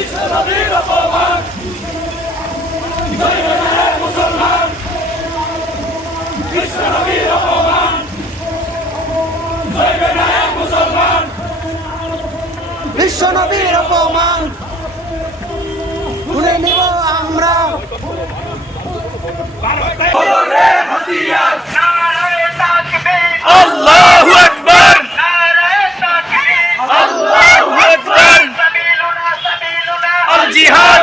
বিশ্বনবীর অপমান জয়বে না এক মুসলমান বিশ্বনবীর অপমান জয়বে না এক মুসলমান বিশ্বনবীর অপমান তুলে নিব আমরা। আল্লাহু আকবার আল্লাহু আকবার আল জিহাদ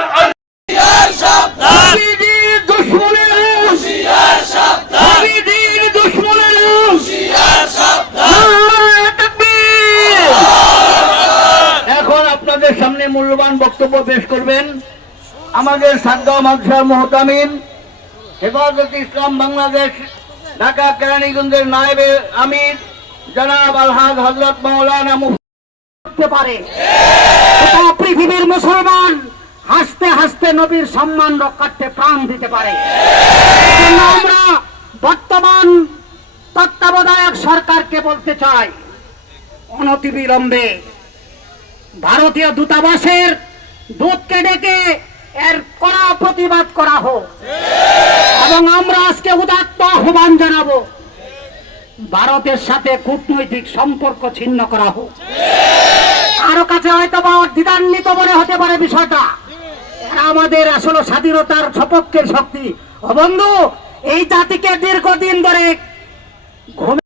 এখন আপনাদের সামনে মূল্যবান বক্তব্য পেশ করবেন আমাদের সাতগাঁও মাদ্রাসার মুহতামিম হেফাজত ইসলাম বাংলাদেশ ঢাকা কেরানীগঞ্জের নায়েবে আমির জনাব আলহাজ হযরত মাওলানা মুফতি পারে পৃথিবীর মুসলমান হাসতে হাসতে নবীর সম্মান রক্ষার্থে প্রাণ দিতে পারে। আমরা বর্তমান তত্ত্বাবধায়ক সরকারকে বলতে চাই, অনতিবিলম্বে ভারতীয় দূতাবাসের দূতকে ডেকে এর কড়া প্রতিবাদ করা হোক এবং আমরা আজকে উদাত্ত আহ্বান জানাবো ভারতের সাথে কূটনৈতিক সম্পর্ক ছিন্ন করা হোক। কারো কাছে হয়তো বা দ্বিধান্বিত মনে হতে পারে বিষয়টা, এরা আমাদের আসলে স্বাধীনতার সপক্ষের শক্তি। ও বন্ধু, এই জাতিকে দীর্ঘদিন ধরে